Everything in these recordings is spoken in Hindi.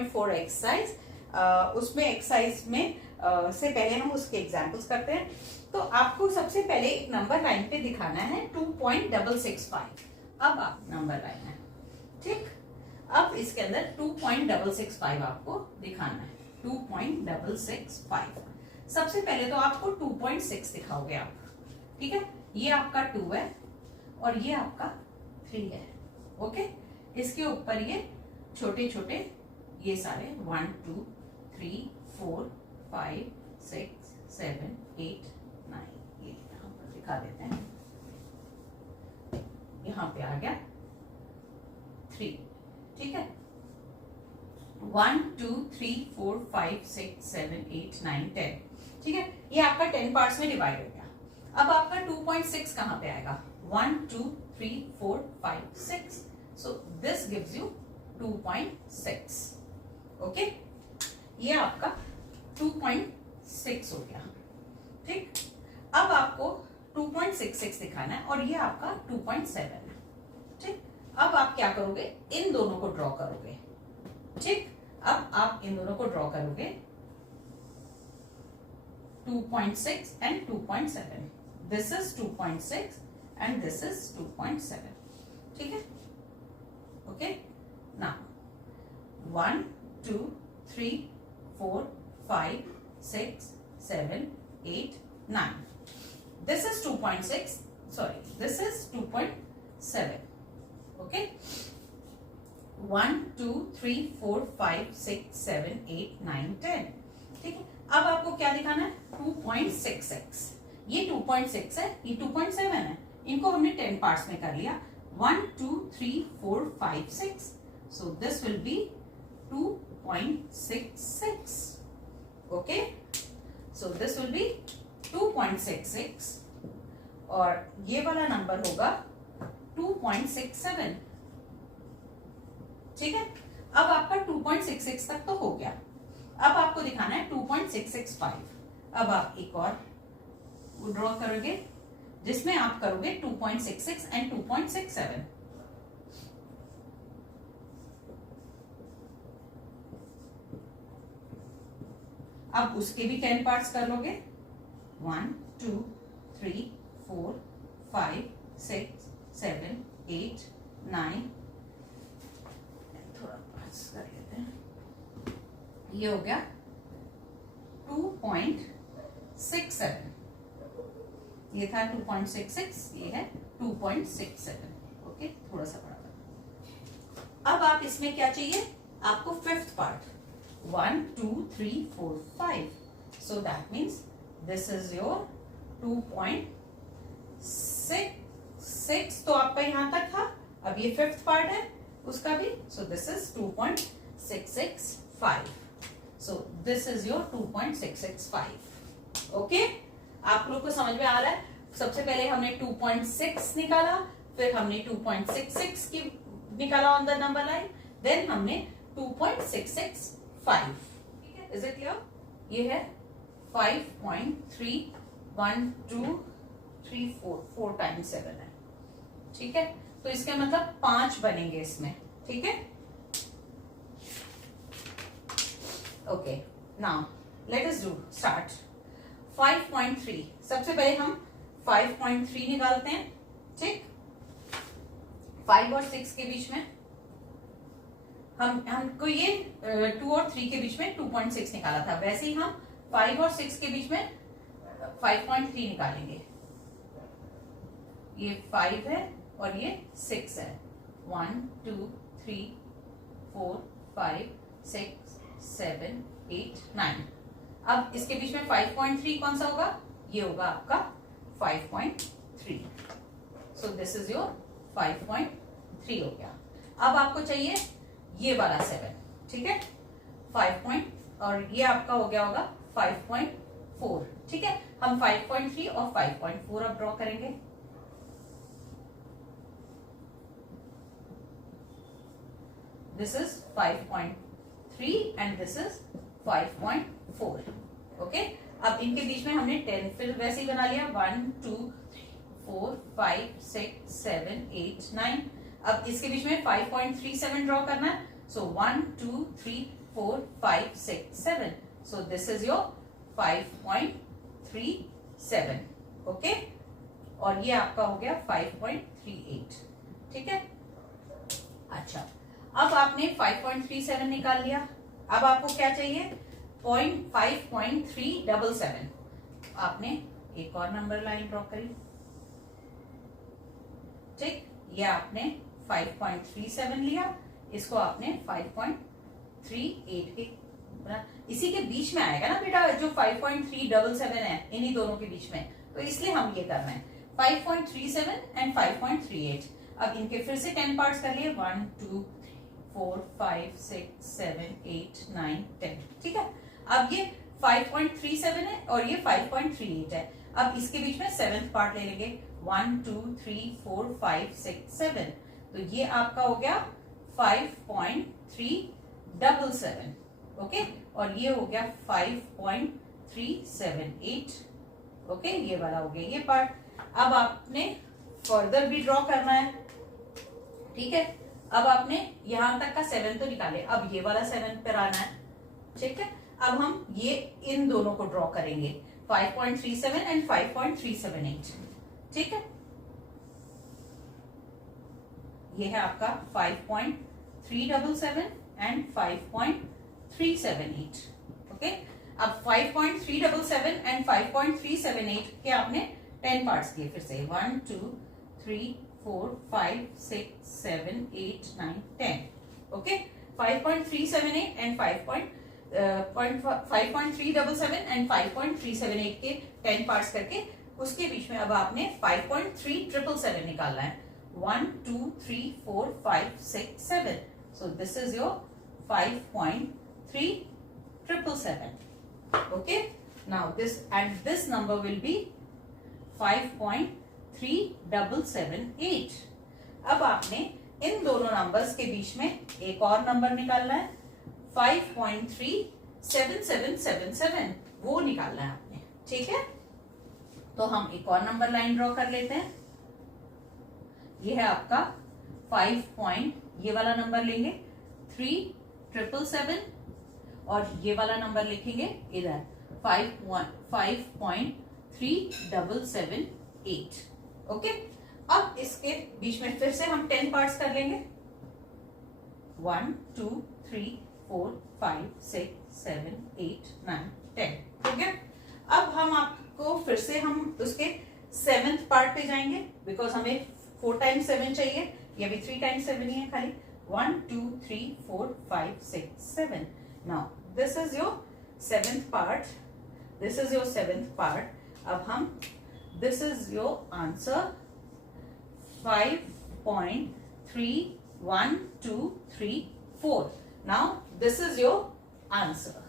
3.4 एक्सरसाइज, उसमें एक्सरसाइज में से पहले हम उसके एग्जाम्पल्स करते हैं। तो आपको सबसे पहले एक नंबर लाइन पे दिखाना है 2.665। अब आप नंबर लाइन है, ठीक। अब इसके अंदर 2.665 आपको दिखाना है, 2.665। सबसे पहले तो आपको 2.6 दिखाओगे आप, ठीक है। ये आपका 2 है और ये आपका 3 है, ओके। इसके ऊपर ये छोटे छोटे ये सारे 1 2 3 4 5 6 7 8 9, ये यहाँ पर दिखा देते हैं। यहाँ पे आ गया 3, ठीक है। 1 2 3 4 5 6 7 8 9 10, ठीक है। ये आपका 10 पार्ट्स में डिवाइड हो गया। अब आपका 2.6 कहां पे आएगा? 1 2 3 4 5 6, so this gives you 2.6, okay. ये आपका 2.6 हो गया, ठीक। अब आपको 2.66 दिखाना है और ये आपका 2.7 है, ठीक। अब आप क्या करोगे? इन दोनों को ड्रॉ करोगे, ठीक। अब आप इन दोनों को ड्रॉ करोगे, 2.6 and 2.7। This is 2.6 and this is 2.7, ठीक है, okay. Now 1 2 3 4 5 6 7 8 9, this is 2.6, sorry, this is 2.7, okay। 1 2 3 4 5 6 7 8 9 10, ठीक है। अब आपको क्या दिखाना है? 2.66। ये 2.6 है, ये 2.7 है। इनको हमने 10 पार्ट्स में कर लिया, 1 2 3 4 5 6, so this will be 2.66, okay। so this will be 2.66 और ये वाला नंबर होगा 2.67, ठीक है। अब आपका 2.66 तक तो हो गया। अब आपको दिखाना है 2.665। अब आप एक और ड्रॉ करोगे जिसमें आप करोगे 2.66 एंड 2.67। अब उसके भी 10 पार्ट्स कर लोगे, 1 2 3 4 5 6 7 8 9, थोड़ा पार्ट्स कर लेते हैं। ये हो गया 2.67, ये था 2.66, ये है 2.67, ओके। थोड़ा सा बड़ा बना। अब आप इसमें क्या चाहिए? आपको 5th part, 1 2 3 4 5, so that means this is your 2.66। तो आपका यहां तक था, अब ये 5th पार्ट है उसका भी, so this is 2.665, so this is your 2.665, okay। आप लोग को समझ में आ रहा है? सबसे पहले हमने 2.6 निकाला, फिर हमने 2.66 की निकाला on the number line, then हमने 2.665, ठीक है। Is it clear? ये है 5.31234, 4 टाइम्स 7 है, ठीक है। तो इसके मतलब 5 बनेंगे इसमें, ठीक है, okay. Now let us do start 5.3। सबसे पहले हम 5.3 निकालते हैं, ठीक। 5 और 6 के बीच में हमको ये 2 और 3 के बीच में 2.6 निकाला था, वैसे ही हम 5 और 6 के बीच में 5.3 निकालेंगे। ये 5 है और ये 6 है, 1 2 3 4 5 6 7 8 9। अब इसके बीच में 5.3 कौन सा होगा? ये होगा आपका 5.3, सो दिस इज योर 5.3 हो गया। अब आपको चाहिए ये वाला 7, ठीक है, 5 और ये आपका हो गया होगा 5.4, ठीक है। हम 5.3 और 5.4 अब ड्रॉ करेंगे। This is 5.3 and this is 5.4, okay. अब इनके बीच में हमने 10 फिर वैसे ही बना लिया, 1 2 4 5 6 7 8 9। अब इसके बीच में 5.37 ड्रॉ करना है, सो 1 2 3 4 5 6 7. So this is your 5.37. Okay, और ये आपका हो गया 5.38. ठीक है. अच्छा, अब आपने 5.37 निकाल लिया. अब आपको क्या चाहिए? 5.377. आपने एक और नंबर लाइन ड्रॉ करी. ठीक, ये आपने 5.37 लिया, इसको आपने 5.38 के, इसी के बीच में आएगा ना बेटा, जो 5.377 है इन्हीं दोनों के बीच में, तो इसलिए हम ये कर रहे हैं 5.37 एंड 5.38. अब इनके फिर से 10 पार्ट्स कर लिए. 1 2 4 5 6 7 8 9 10. ठीक है. अब ये 5.37 है और ये 5.38 है. अब इसके बीच में 7th पार्ट ले लेंगे. 1 2 3 4 5 6 7. तो ये आपका हो गया 5.377. ओके, और ये हो गया 5.378. ओके, ये वाला हो गया ये पार्ट. अब आपने फर्दर भी ड्रॉ करना है. ठीक है. अब आपने यहां तक का 7 तो निकाले, अब ये वाला 7 पर आना है. ठीक है. अब हम ये इन दोनों को ड्रॉ करेंगे, 5.37 एंड 5.378. ठीक है. ये है आपका 5.377 एंड 5.378. ओके. अब 5.377 एंड 5.378 के आपने 10 पार्ट्स किए. फिर से 1 2 3 4 5 6 7 8 9 10. ओके. 5.378 एंड 5.377 एंड 5.378 के 10 पार्ट्स करके उसके बीच में अब आपने 5.3777 निकालना है. 1 2 3 4 5 6 7. So this is your 5.3777. Okay. Now this and this number will be 5.3778. अब आपने इन दोनों नंबर्स के बीच में एक और नंबर निकालना है, 5.37777. वो निकालना है आपने. ठीक है. तो हम एक और नंबर लाइन ड्रॉ कर लेते हैं. ये है आपका 5. ये वाला नंबर लेंगे 377 और ये वाला नंबर लिखेंगे इधर 5.3778. ओके. अब इसके बीच में फिर से हम 10 पार्ट्स कर लेंगे. 1 2 3 4 5 6 7 8 9 10. ठीक है. अब हम आपको फिर से हम उसके 7th पार्ट पे जाएंगे, बिकॉज हमें 4 times 7 चाहिए. ये भी 3 times 7 ही है खाली. 1 2 3 4 5 6 7. Now this is your 7th part. This is your 7th part. अब हम this is your answer 5.31234. Now this is your answer.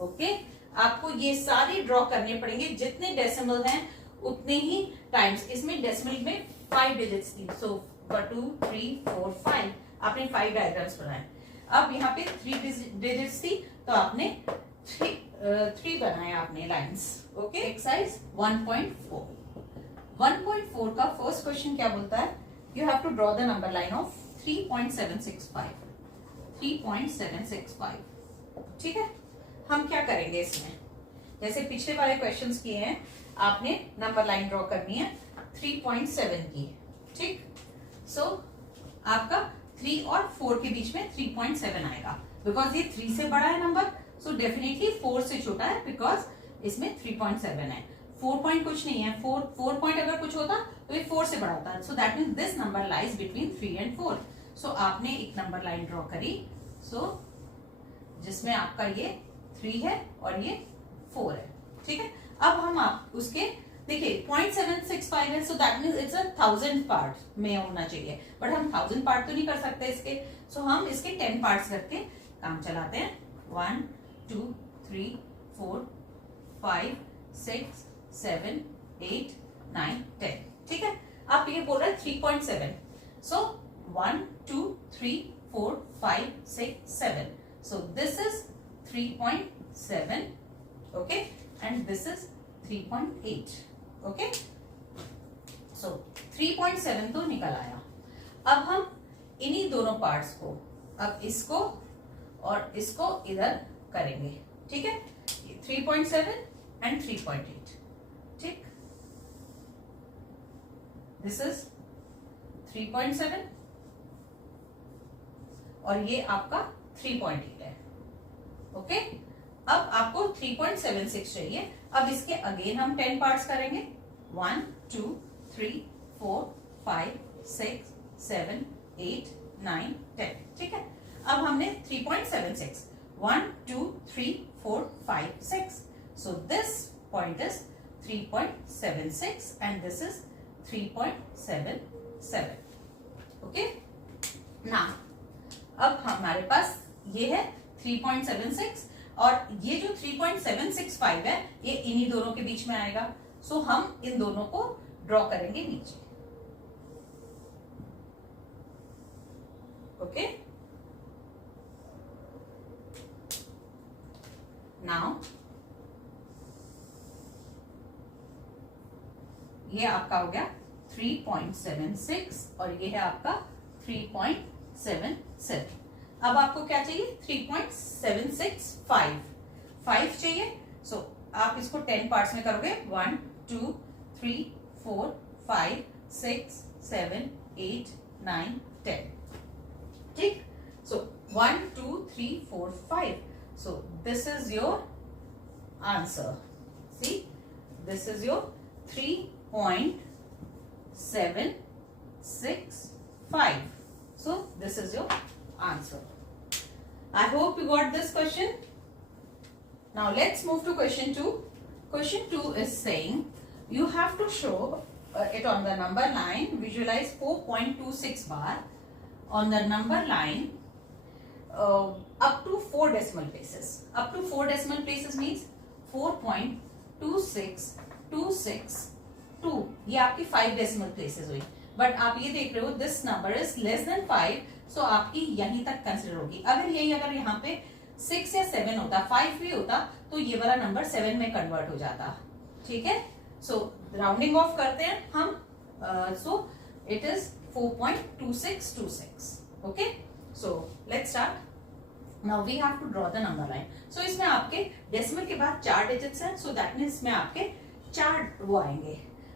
Okay. आपको ये सारे ड्रॉ करने पड़ेंगे, जितने डेसिमल हैं उतने ही टाइम्स. इसमें डेसिमल में 5 डिजिट्स थी, सो 2 3 4 5. आपने 5 डायग्राम्स बनाए. अब यहाँ पे 3 डिजिट्स थी, तो आपने 3 बनाए आपने लाइंस. ओके. एक्सरसाइज 1.4. 1.4 का फर्स्ट क्वेश्चन क्या बोलता है? You have to draw the number line of 3.765. 3.765. ठीक है. हम क्या करेंगे इसमें, जैसे पिछले वाले क्वेश्चंस किए हैं, आपने नंबर लाइन ड्रॉ करनी है 3.7 की. ठीक. सो आपका 3 और 4 के बीच में 3.7 आएगा, बिकॉज ये 3 से बड़ा है नंबर. सो डेफिनेटली 4 से छोटा है, बिकॉज इसमें 3.7 है. 4 पॉइंट कुछ नहीं है. 4 पॉइंट अगर कुछ होता तो ये 4 से बड़ा होता. So that means this number lies between 3 and 4. सो आपने एक नंबर लाइन ड्रॉ करी, सो जिसमें आपका ये 3 है और ये 4 है. ठीक है. अब हम आप उसके देखिए 0.765 है, so that means it's 1000 part में होना चाहिए, बट हम 1000 पार्ट तो नहीं कर सकते इसके. सो हम इसके 10 पार्ट्स करके काम चलाते हैं. 1 2 3 4 5 6 7 8 9 10. ठीक है. आप ये बोल रहे हैं 3.7. सो 1 2 3 4 5 6 7. So this is 3.7. okay, and this is 3.8. okay, so 3.7 तो निकल आया. अब हम इन्हीं दोनों पार्ट्स को, अब इसको और इसको इधर करेंगे, ठीक है। 3.7 एंड 3.8, ठीक। दिस इज 3.7 और ये आपका 3.8 है, ओके। अब आपको 3.76 चाहिए। अब इसके अगेन हम 10 पार्ट्स करेंगे। 1 2 3 4 5 6 7 8 9 10, ठीक है। अब हमने 3.76, 1 2 3 4 5 6, so this point is 3.76 and this is 3.77, okay। now अब हमारे पास ये है 3.76 और ये जो 3.765 है ये इन्हीं दोनों के बीच में आएगा। सो हम इन दोनों को ड्रॉ करेंगे नीचे, ओके। नाउ ये आपका हो गया 3.76 और ये है आपका 3.77। अब आपको क्या चाहिए? 3.765 चाहिए। सो आप इसको 10 पार्ट्स में करोगे। 1 2 3 4 5 6 7 8 9 10, ठीक। सो 1 2 3 4 5, so this is your answer. See, this is your 3.765. So this is your answer. I hope you got this question. Now let's move to question 2. Question 2 is saying you have to show it on the number line. Visualize 4.26 bar on the number line up to 4 decimal places. Up to 4 decimal places means 4.26262, ये आपकी 5 decimal places हुई। बट आप ये देख रहे हो this number is less than 5, सो आपकी यहीं तक कंसिडर होगी। अगर यहाँ पे 6 या 7 होता, 5 भी होता, तो ये वाला नंबर 7 में कन्वर्ट हो जाता, ठीक है। सो राउंडिंग ऑफ करते हैं हम। So it is 4.2626, okay. So let's start. Now we have to draw the number line. So इसमें आपके डेसिमल के बाद 4 डिजिट्स हैं, सो दैट मीन्स इसमें आपके 4 वो आएंगे,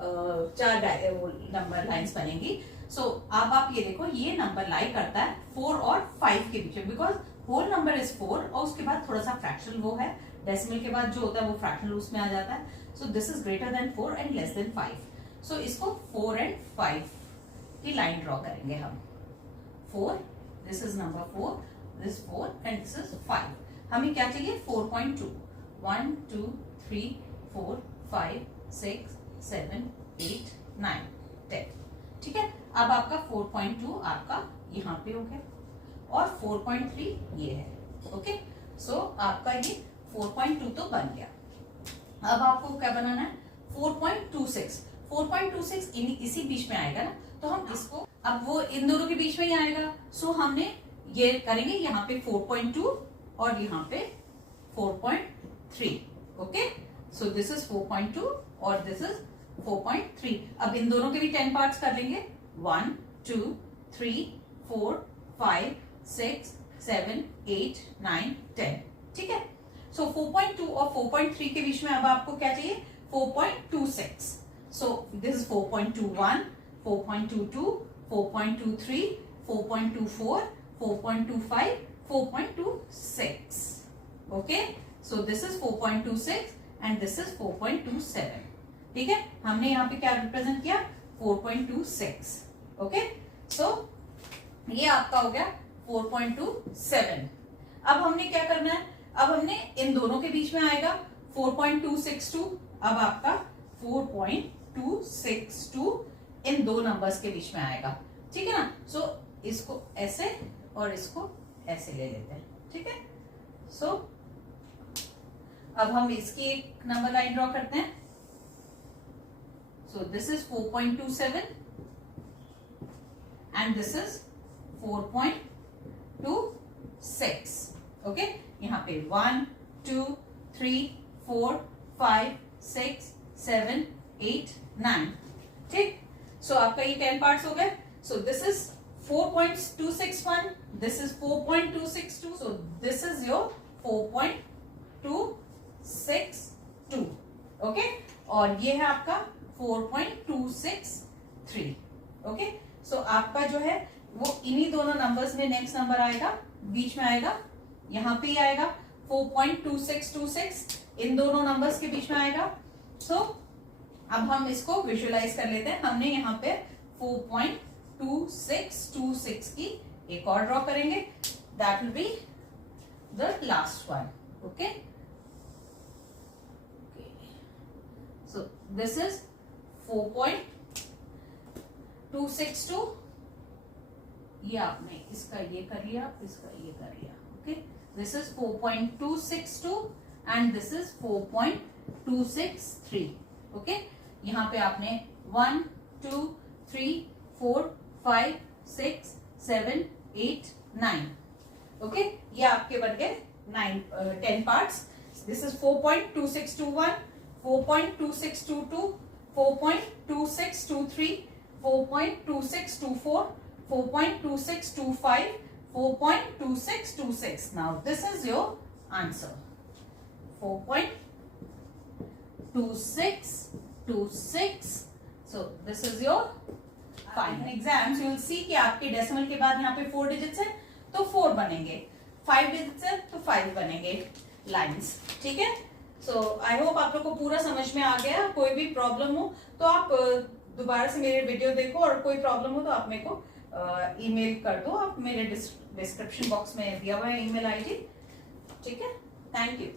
4 नंबर लाइंस बनेंगी। सो अब आप ये देखो, ये नंबर लाई करता है 4 और 5 के बीच में, बिकॉज होल नंबर इज 4 और उसके बाद थोड़ा सा फ्रैक्शनल वो है, डेसिमल के बाद जो होता है वो फ्रैक्शनल उसमें आ जाता है। So this is greater than 4 and less than 5। सो इसको 4 एंड 5 की लाइन ड्रॉ करेंगे हम। 4, this is number 4, this 4 and this is 5। हमें क्या चाहिए? 4.2। 1 2 3 4 5 6 7 8 9 10, ठीक है। अब आपका 4.2 आपका यहाँ पे हो गया और 4.3 ये है, ओके। सो आपका ये 4.2 तो बन गया। अब आपको क्या बनाना है? 4.26। 4.26 इसी बीच में आएगा ना, तो हम इसको, अब वो इन दोनों के बीच में ही आएगा। सो हमने ये करेंगे यहाँ पे 4.2 और यहाँ पे 4.3, ओके। सो दिस इज 4.2 और दिस इज 4.3। अब इन दोनों के भी 10 पार्ट्स कर लेंगे। 1 2 3 4 5 6 7 8 9 10, ठीक है। सो 4.2 और 4.3 के बीच में अब आपको क्या चाहिए? 4.26। So this is 4.21, 4.22, 4.23, 4.24, 4.25, 4.26, okay. So this is 4.26 and this is 4.27, ठीक है। हमने यहाँ पे क्या रिप्रेजेंट किया? 4.26, ओके। सो ये आपका हो गया 4.27। अब हमने क्या करना है? अब हमने इन दोनों के बीच में आएगा 4.262। अब आपका 4.262 इन दो नंबर्स के बीच में आएगा, ठीक है ना। सो इसको ऐसे और इसको ऐसे ले लेते हैं, ठीक है। सो अब हम इसकी एक नंबर लाइन ड्रॉ करते हैं। So this is 4.27 and this is 4.26, okay. यहाँ पे 1 2 3 4 5 6 7 8 9, ठीक। सो आपका ये 10 पार्ट्स हो गए। So this is 4.261, this is 4.262, so this is your 4.262, okay, और ये है आपका 4.263, ओके। सो आपका जो है वो इन्हीं दोनों नंबर्स में नेक्स्ट नंबर आएगा, बीच में आएगा, यहाँ पे ही आएगा 4.2626, इन दोनों नंबर्स के बीच में आएगा। सो अब हम इसको विजुअलाइज कर लेते हैं। हमने यहाँ पे 4.2626 की एक और ड्रॉ करेंगे, that will be the last one, okay. So this is 4.262, ये आपने इसका ये कर लिया, इसका ये कर लिया, okay. This is 4.262 and this is 4.263, okay. यहाँ पे आपने 1 2 3 4 5 6 7 8 9, ओके। ये आपके बन गए 10 parts. This is 4.2621, 4.2622, 4.2623, 4.2624, 4.2625, 4.2626. Now this is your answer. 4.2626. So this is your final. Exams you will see कि आपके डेसिमल के बाद यहाँ पे 4 डिजिट्स है तो 4 बनेंगे, 5 डिजिट्स है तो 5 बनेंगे लाइंस, ठीक है। सो आई होप आप लोग को पूरा समझ में आ गया। कोई भी प्रॉब्लम हो तो आप दोबारा से मेरे वीडियो देखो, और कोई प्रॉब्लम हो तो आप मेरे को ईमेल कर दो। आप मेरे डिस्क्रिप्शन बॉक्स में दिया हुआ है ईमेल आईडी, ठीक है। Thank you.